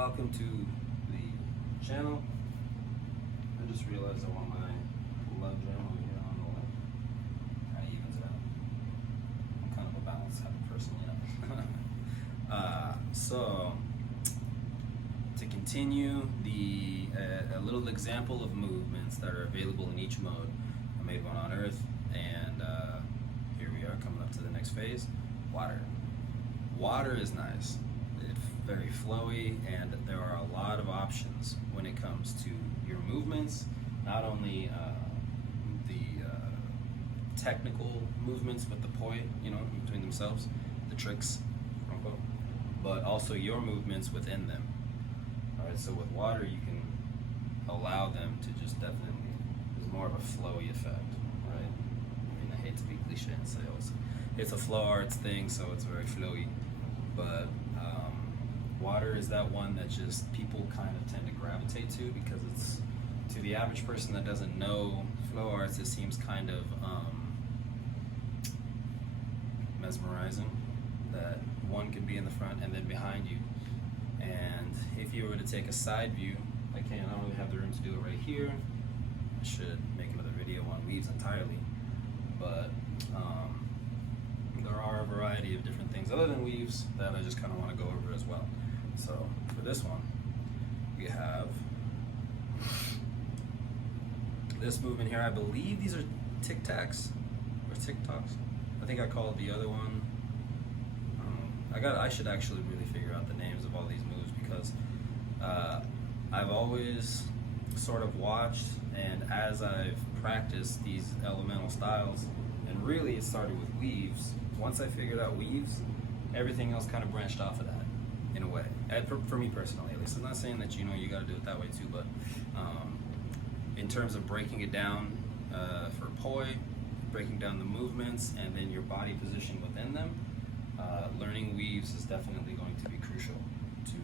welcome to the channel. I just realized I want my love drum over here on the left. Kind of evens it out. I'm kind of a balanced type of person, you know. So to continue a little example of movements that are available in each mode. I made one on Earth, and here we are coming up to the next phase. Water. Water is nice. It's very flowy, and there are a lot of options when it comes to your movements. Not only the technical movements with the poi, you know, between themselves, the tricks, quote unquote, but also your movements within them. All right, so with water, you can allow them to just definitely, there's more of a flowy effect, right? I mean, I hate to be cliche and say it's a flow arts thing, so it's very flowy, but water is that one that just people kind of tend to gravitate to because it's, to the average person that doesn't know flow arts, it seems kind of mesmerizing that one could be in the front and then behind you. And if you were to take a side view, I don't really have the room to do it right here. I should make another video on weaves entirely, but there are a variety of different things other than weaves that I just kind of want to go over as well. So for this one, we have this movement here. I believe these are Tic Tacs or TikToks. I think I called the other one. I should actually really figure out the names of all these moves because I've always sort of watched, and as I've practiced these elemental styles, and really it started with weaves. Once I figured out weaves, everything else kind of branched off of that in a way. For me personally, at least. I'm not saying that you got to do it that way too, but in terms of breaking it down for poi, breaking down the movements, and then your body position within them, learning weaves is definitely going to be crucial to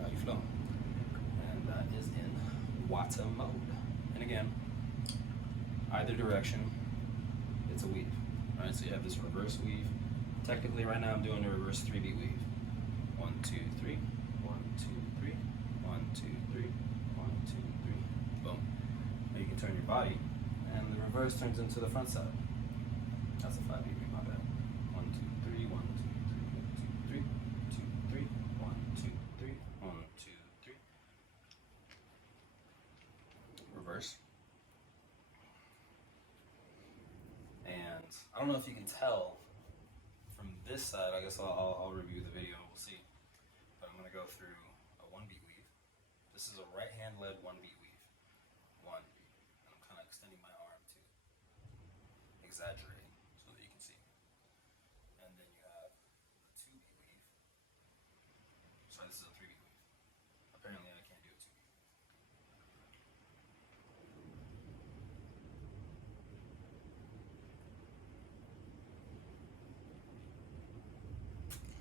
how you flow. And that is in Wata mode. And again, either direction, it's a weave. All right, so you have this reverse weave. Technically, right now I'm doing a reverse 3-beat weave. 1, 2, 3, 1, 2, 3, 1, 2, 3, 1, 2, 3. Boom. Now you can turn your body, and the reverse turns into the front side. That's a 5-beat weave, my bad. 1, 2, 3, 1, 2, 3, 1, 2, 3, 2, 3, 1, 2, 3, 1, 2, 3. Reverse. And I don't know if you can tell from this side. I guess I'll review the video. We'll see. But I'm going to go through a 1-beat weave. This is a right hand led 1-beat weave. 1 beat. And I'm kind of extending my arm to exaggerate so that you can see. And then you have a 2-beat weave. Sorry, this is a 3-beat weave. Apparently I can't do a 2-beat.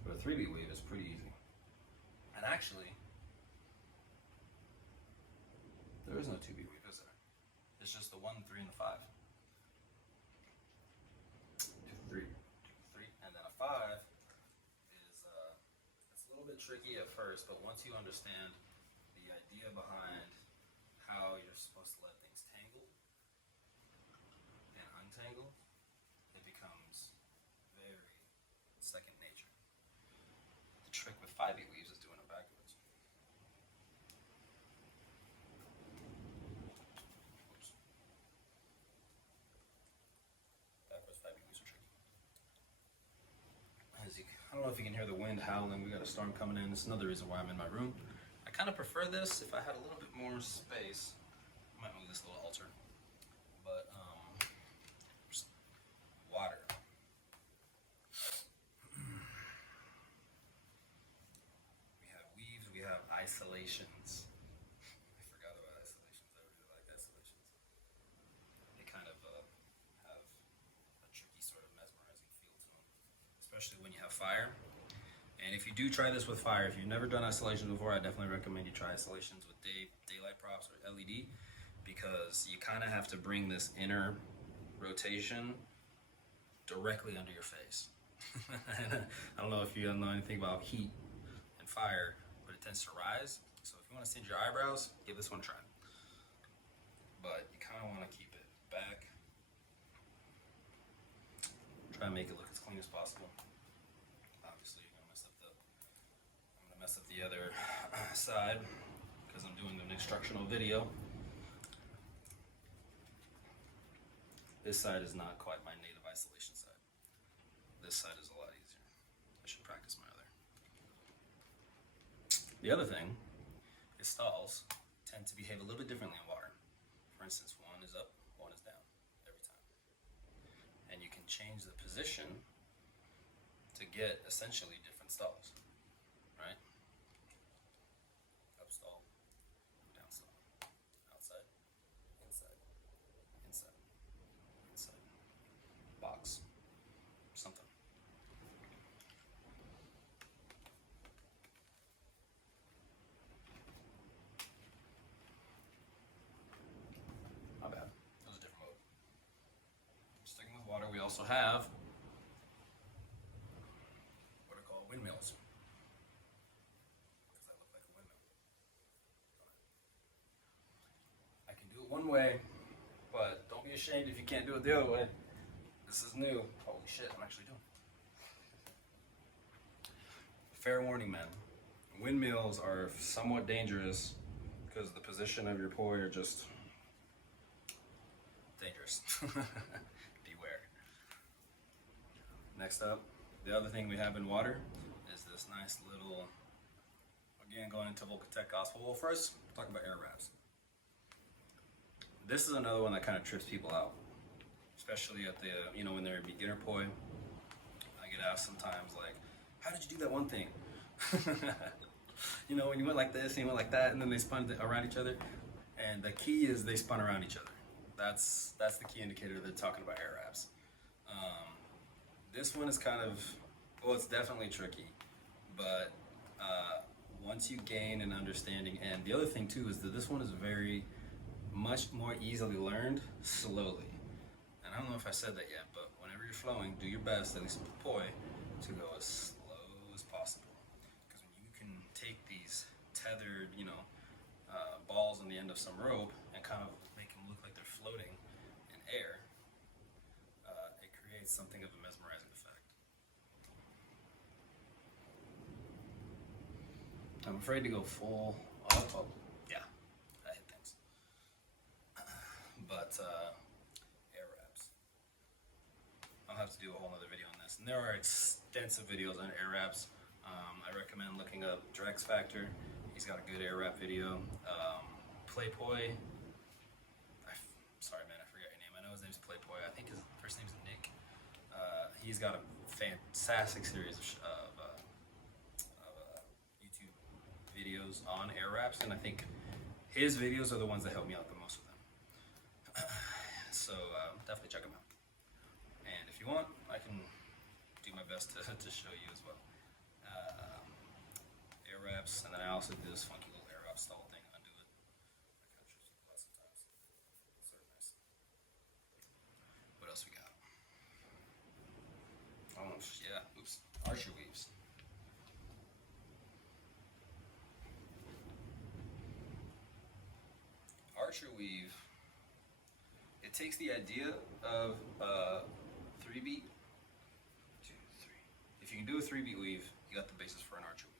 But a 3-beat weave is pretty easy. And actually, there is no 2-beat weave, is there? It's just the 1, 3, and the 5. 2, 3, 2, 3, and then a 5 is it's a little bit tricky at first, but once you understand the idea behind how you're supposed to let things tangle and untangle, it becomes very second nature. The trick with 5-beat weaves is doing it backwards. Oops. Backwards 5-beat weaves are tricky. I don't know if you can hear the wind howling. We got a storm coming in. This is another reason why I'm in my room. I kind of prefer this. If I had a little bit more space, I might move this little altar. But just water. We have weaves. We have isolations. I forgot about isolations. I really like isolations. They kind of have a tricky sort of mesmerizing feel to them, especially when you have fire. And if you do try this with fire, if you've never done isolations before, I definitely recommend you try isolations with daylight props or LED, because you kind of have to bring this inner rotation directly under your face. I don't know if you know anything about heat and fire, but it tends to rise. So if you want to singe your eyebrows, give this one a try. But you kind of want to keep it back. Try to make it look as clean as possible. Obviously, you're gonna I'm gonna mess up the other side because I'm doing an instructional video. This side is not quite my native isolation side. This side is a lot easier. I should practice my other. The other thing is stalls tend to behave a little bit differently in water. For instance, one is up, one is down every time. And you can change the position to get essentially different stalls, right? Up stall, down stall, outside, inside, inside, inside, box, something. Not bad. That was a different mode. Sticking with water, we also have what are called windmills. Because I look like a windmill. I can do it one way, but don't be ashamed if you can't do it the other way. This is new. Holy shit, I'm actually doing it. Fair warning, man. Windmills are somewhat dangerous because the position of your poi are just dangerous. Beware. Next up, the other thing we have in water is this nice little, again going into Volcatech Gospel. Well, first, talk about air wraps. This is another one that kind of trips people out, especially at the, when they're a beginner poi. I get asked sometimes, like, how did you do that one thing? When you went like this and you went like that, and then they spun around each other. And the key is they spun around each other. That's the key indicator they're talking about air wraps. This one is kind of, well, it's definitely tricky, but once you gain an understanding, and the other thing too is that this one is very much more easily learned slowly. And I don't know if I said that yet, but whenever you're flowing, do your best, at least with the poi, to go as slow as possible. Because when you can take these tethered, balls on the end of some rope and kind of make them look like they're floating in air, it creates something of a mesmerizing effect. I'm afraid to go full off. Oh, yeah, I hit things. But air wraps. I'll have to do a whole other video on this. And there are extensive videos on air wraps. I recommend looking up Drex Factor. He's got a good air wrap video. Playpoi. Sorry, man, I forgot your name. I know his name's Playpoi. I think his first name's Nick. He's got a fantastic series of YouTube videos on air wraps, and I think his videos are the ones that help me out the most with them. So definitely check them out. And if you want, I can do my best to show you as well. Air wraps, and then I also do this funky little air wrap stall thing. Undo it. I kind of shows you lots of times. It's sort of nice. What else we got? Oh, yeah. Oops. Archer weaves. Archer weave. It takes the idea of a 3-beat. 2, 3. If you can do a 3-beat weave, you got the basis for an archer weave.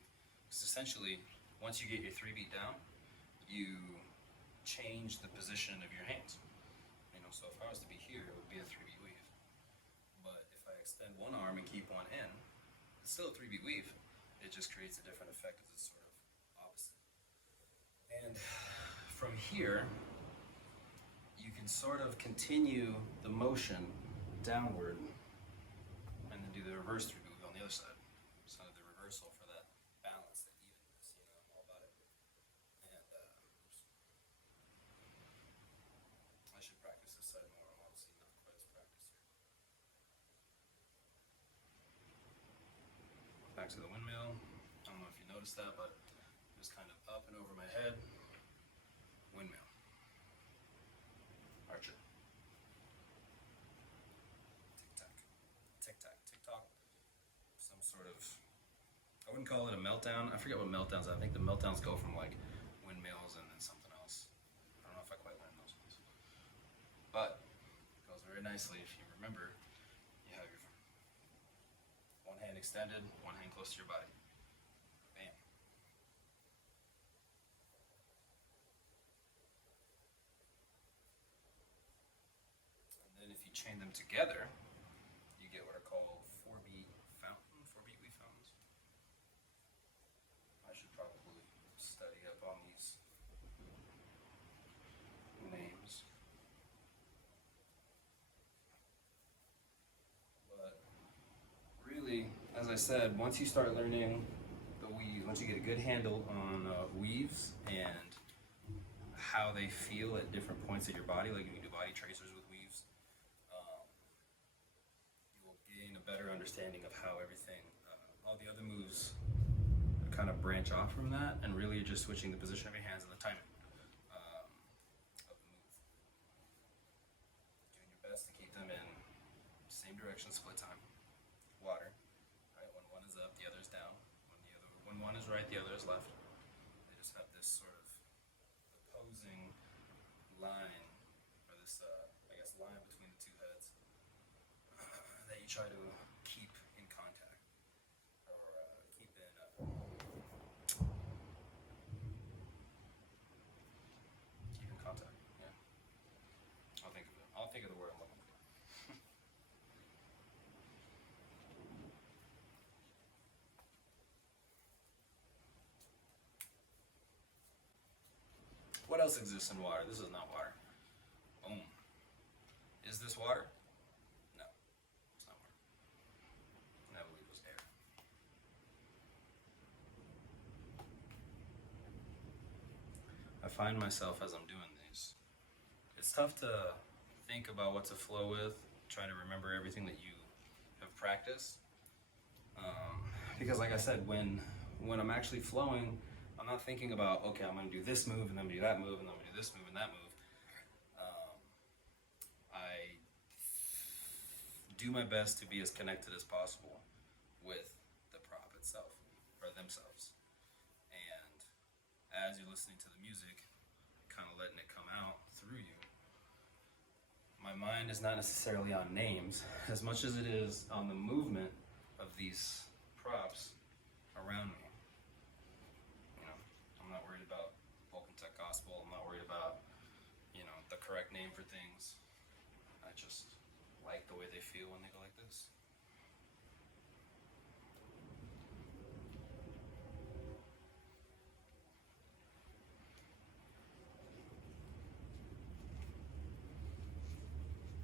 Because essentially, once you get your 3-beat down, you change the position of your hands. So if I was to be here, it would be a 3-beat weave. But if I extend one arm and keep one in, it's still a 3-beat weave. It just creates a different effect as it's sort of opposite. And from here, you can sort of continue the motion downward and then do the reverse 3-beat weave on the other side. So the reversal for that balance, that evenness, I'm all about it. And I should practice this side more. I'm obviously not quite as practiced here. Back to the windmill. I don't know if you noticed that, but just kind of up and over my head. Windmill. Archer. Tic-tac. Tic-tac. Tick-tock. Some sort of... I wouldn't call it a meltdown. I forget what meltdowns are. I think the meltdowns go from like windmills and then something else. I don't know if I quite learned those ones. But it goes very nicely if you remember. You have your one hand extended, one hand close to your body. Bam. And then if you chain them together, you get what are called 4-beat weave fountains. I should probably study up on these names. But really, as I said, once you start learning the weave, once you get a good handle on weaves and how they feel at different points of your body, like you can do body tracers with weaves, you will gain a better understanding of how everything, all the other moves kind of branch off from that, and really you're just switching the position of your hands and the timing of the move. Doing your best to keep them in same direction, split time. Water. Right, when one is up, the other is down. When one is right, the other is left. They just have this sort of opposing line, or this, I guess, line between the two heads that you try to keep in contact, or keep in. Keep in contact. Yeah. I'll think of it. I'll think of the word I'm looking for. What else exists in water? This is not water. Boom. Is this water? No. It's not water. And I believe it was air. I find myself as I'm doing these, it's tough to think about what to flow with, trying to remember everything that you have practiced. Because like I said, when I'm actually flowing, I'm not thinking about, okay, I'm going to do this move, and then I'm going to do that move, and then I'm going to do this move and that move. I do my best to be as connected as possible with the prop itself, or themselves. And as you're listening to the music, kind of letting it come out through you, my mind is not necessarily on names as much as it is on the movement of these props around me. You know, I'm not worried about Vulcan Tech Gospel. I'm not worried about, the correct name for things. I just like the way they feel when they go like this.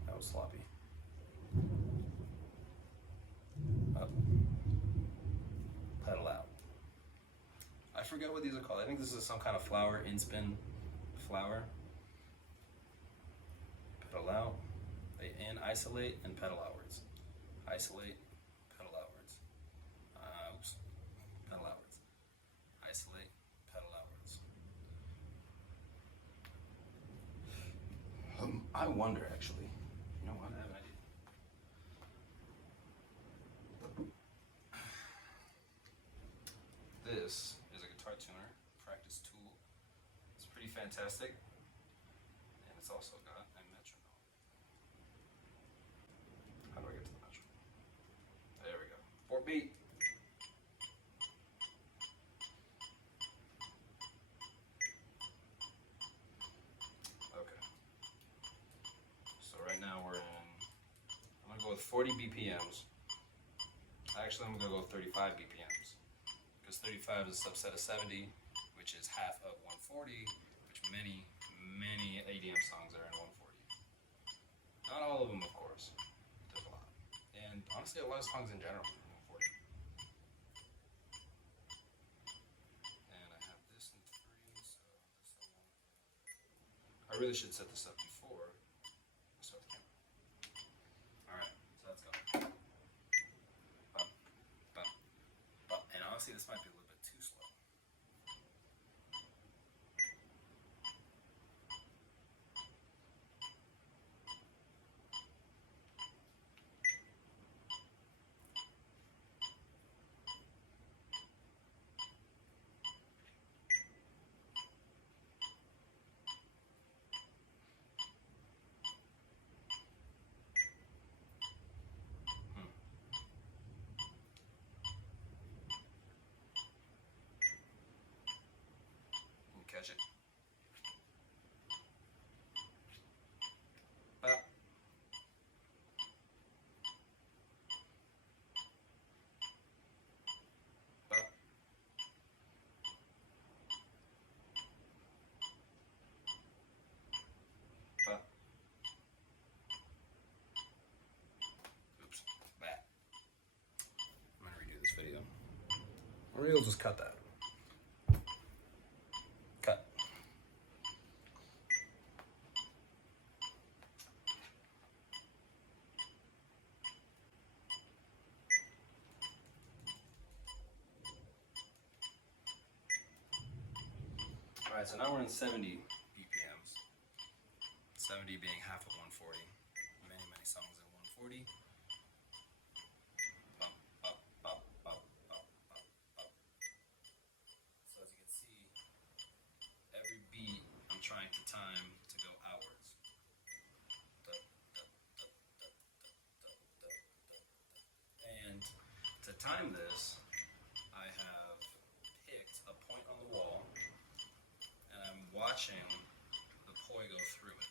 That was sloppy. Up. Pedal out. I forget what these are called. I think this is some kind of flower, in-spin flower. Pedal out. They isolate and pedal outwards. Isolate, pedal outwards. Pedal outwards. Isolate, pedal outwards. I wonder actually. You know what? I have an idea. This is a guitar tuner practice tool. It's pretty fantastic, and it's also got a metronome. How do I get to the metronome? There we go. 4-beat. Okay. So right now we're in. I'm gonna go with 40 BPMs. Actually, I'm gonna go with 35 BPMs. Because 35 is a subset of 70, which is half of 140, which many EDM songs are in 140. Not all of them, of course. There's a lot. And honestly, a lot of songs in general are in 140. And I have this in 3, so this I really should set this up before I start the camera. Alright, so let's go. Bum, bum. And honestly, this might be a little bit too slow. Catch it. Up. Up. Up. Oops. Bad. I'm gonna redo this video. Or you'll just cut that. Cut. Alright, so now we're in 70 BPMs. 70 being half of 140. Many, many songs at 140. Up, up, up, up, up, up, up. So as you can see, every beat I'm trying to time to go outwards. And to time this, I have picked a point on the wall, and I'm watching the poi go through it.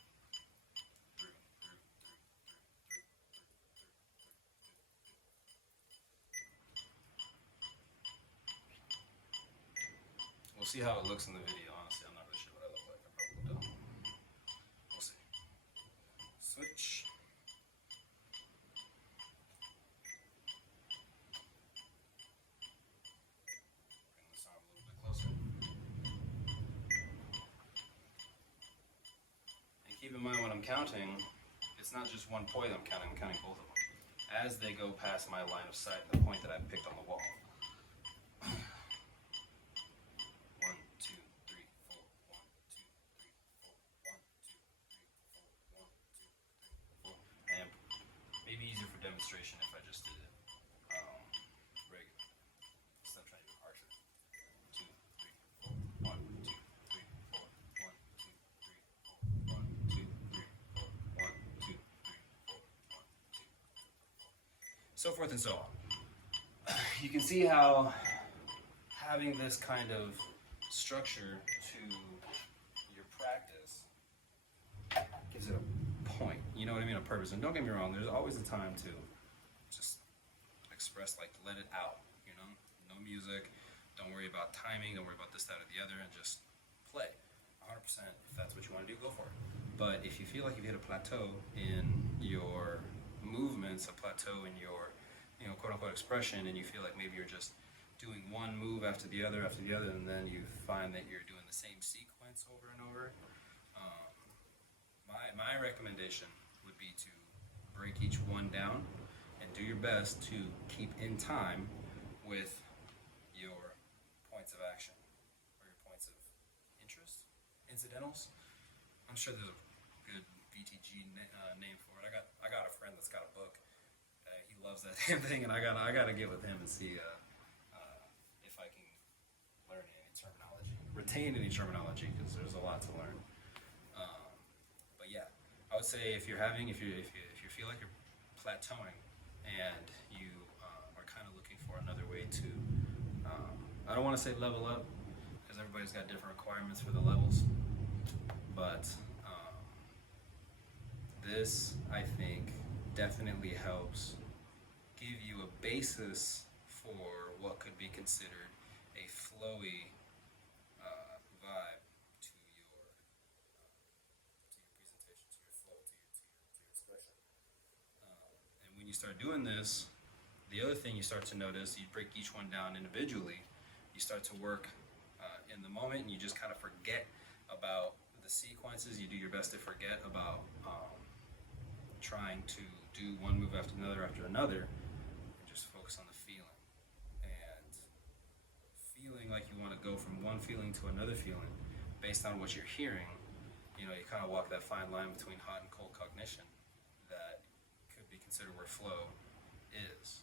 We'll see how it looks in the video. Honestly, I'm not really sure what I look like. I probably don't. We'll see. Switch. Bring this arm a little bit closer. And keep in mind when I'm counting, it's not just one point I'm counting both of them. As they go past my line of sight, the point that I picked on the wall. 1, 2, 3, 4. 1, 2, 3, 4. 1, 2, 3, 4. 1, 2, 3, 4. And maybe easier for demonstration if I just did it regular. Instead of trying to do harsher. 2, 3, 4. 1, 2, 3, 4. 1, 2, 3, 4. 1, 2, 3, 4. 1, 2, 3, 4. 1, 2, 3, 4. So forth and so on. You can see how having this kind of structure to your practice gives it a point. You know what I mean? A purpose. And don't get me wrong, there's always a time to just express, like, let it out, you know? No music, don't worry about timing, don't worry about this, that, or the other, and just play. 100%, if that's what you want to do, go for it. But if you feel like you've hit a plateau in your movements, a plateau in your, you know, quote-unquote expression, and you feel like maybe you're just doing one move after the other, and then you find that you're doing the same sequence over and over, my recommendation would be to break each one down and do your best to keep in time with your points of action or your points of interest, incidentals. I'm sure there's a good VTG name for it. I got a friend that's got a book. He loves that damn thing, and I gotta get with him and see if I can learn any terminology, retain any terminology, because there's a lot to learn. But yeah, I would say if you feel like you're plateauing and you are kind of looking for another way to, I don't want to say level up, because everybody's got different requirements for the levels, but this, I think, definitely helps give you a basis for what could be considered a flowy vibe to your presentation, to your flow, to your expression. And when you start doing this, the other thing you start to notice, you break each one down individually, you start to work in the moment, and you just kind of forget about the sequences. You do your best to forget about trying to do one move after another, and just focus on the feeling. And feeling like you want to go from one feeling to another feeling based on what you're hearing, you know, you kind of walk that fine line between hot and cold cognition that could be considered where flow is.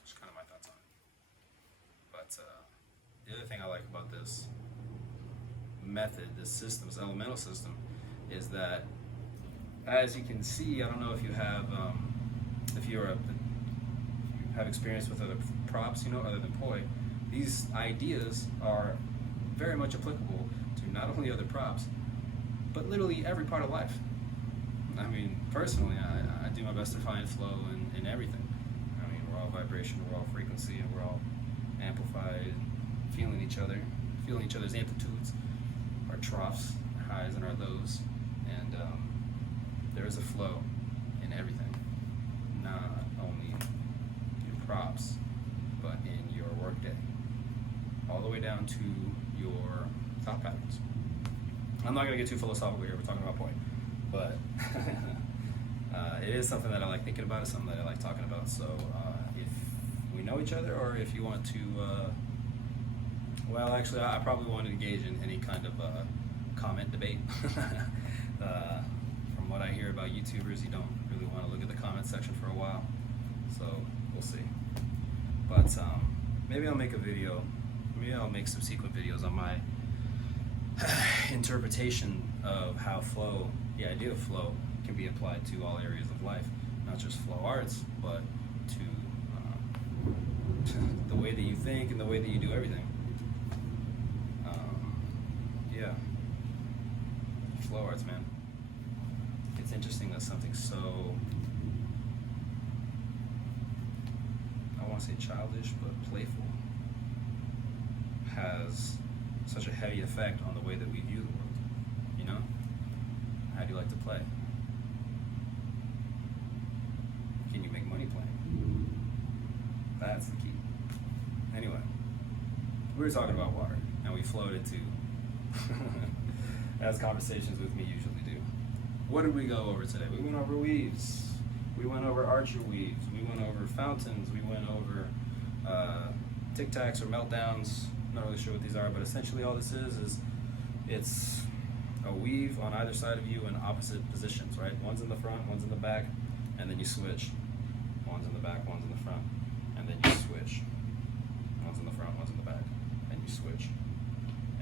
Just kind of my thoughts on it. But the other thing I like about this method, this system, this elemental system, is that, as you can see, I don't know if you have, if you have experience with other props, you know, other than poi. These ideas are very much applicable to not only other props, but literally every part of life. I mean, personally, I do my best to find flow in everything. I mean, we're all vibration, we're all frequency, and we're all amplified, feeling each other, feeling each other's amplitudes, our troughs, our highs, and our lows. And there is a flow in everything, not only your props, but in your workday, all the way down to your thought patterns. I'm not going to get too philosophical here, we're talking about point, but it is something that I like thinking about, it's something that I like talking about. So if we know each other, or if you want to, well, actually, I probably want to engage in any kind of comment debate. From what I hear about YouTubers, you don't really want to look at the comment section for a while, so we'll see. But maybe I'll make a video, maybe I'll make subsequent videos on my interpretation of how flow, the idea of flow, can be applied to all areas of life, not just flow arts, but to the way that you think and the way that you do everything. Yeah, flow arts, man. It's interesting that something so, I want to say childish, but playful, has such a heavy effect on the way that we view the world. You know? How do you like to play? Can you make money playing? That's the key. Anyway, we were talking about water, and we floated to, as conversations with me usually do. What did we go over today? We went over weaves. We went over archer weaves. We went over fountains. We went over tic tacs or meltdowns. Not really sure what these are, but essentially all this is it's a weave on either side of you in opposite positions, right? One's in the front, one's in the back, and then you switch. One's in the back, one's in the front, and then you switch. One's in the front, one's in the back, and you switch.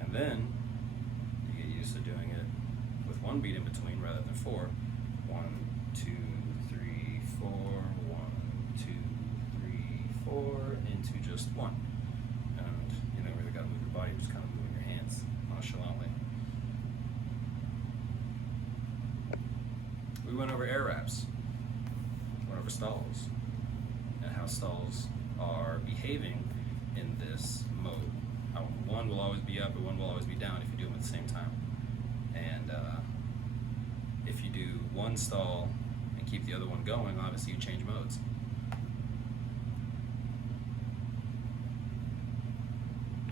And then you get used to doing it with one beat in between rather than four. 1, 2, 3, 4, 1, 2, 3, 4, into just one. And you never really got to move your body, you're just kind of moving your hands nonchalantly. We went over air wraps, went over stalls, and how stalls are behaving in this mode. How one will always be up and one will always be down if you do them at the same time. And if you do one stall and keep the other one going, obviously you change modes.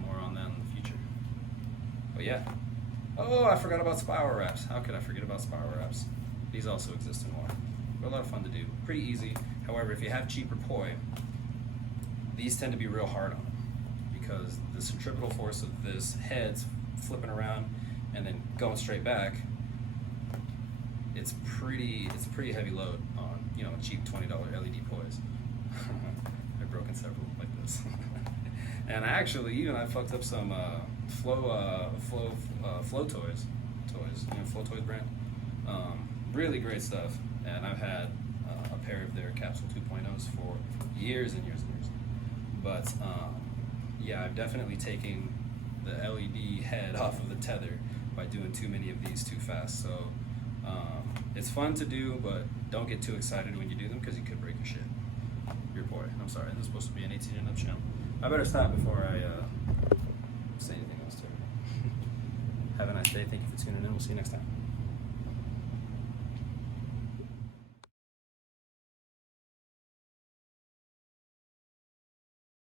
More on that in the future. But yeah. Oh, I forgot about spiral wraps. How could I forget about spiral wraps? These also exist in water. They're a lot of fun to do. Pretty easy. However, if you have cheaper poi, these tend to be real hard on them because the centripetal force of this head's flipping around and then going straight back. It's a pretty heavy load on, you know, cheap $20 LED pois. I've broken several like this. And I fucked up some Flow toys, you know, Flow Toys brand. Really great stuff, and I've had a pair of their Capsule 2.0s for years and years and years. But yeah, I've definitely taken the LED head off of the tether by doing too many of these too fast. So it's fun to do, but don't get too excited when you do them because you could break your shit. Your boy. I'm sorry, this is supposed to be an 18 and up channel. I better stop before I say anything else to everybody. Have a nice day. Thank you for tuning in. We'll see you next time.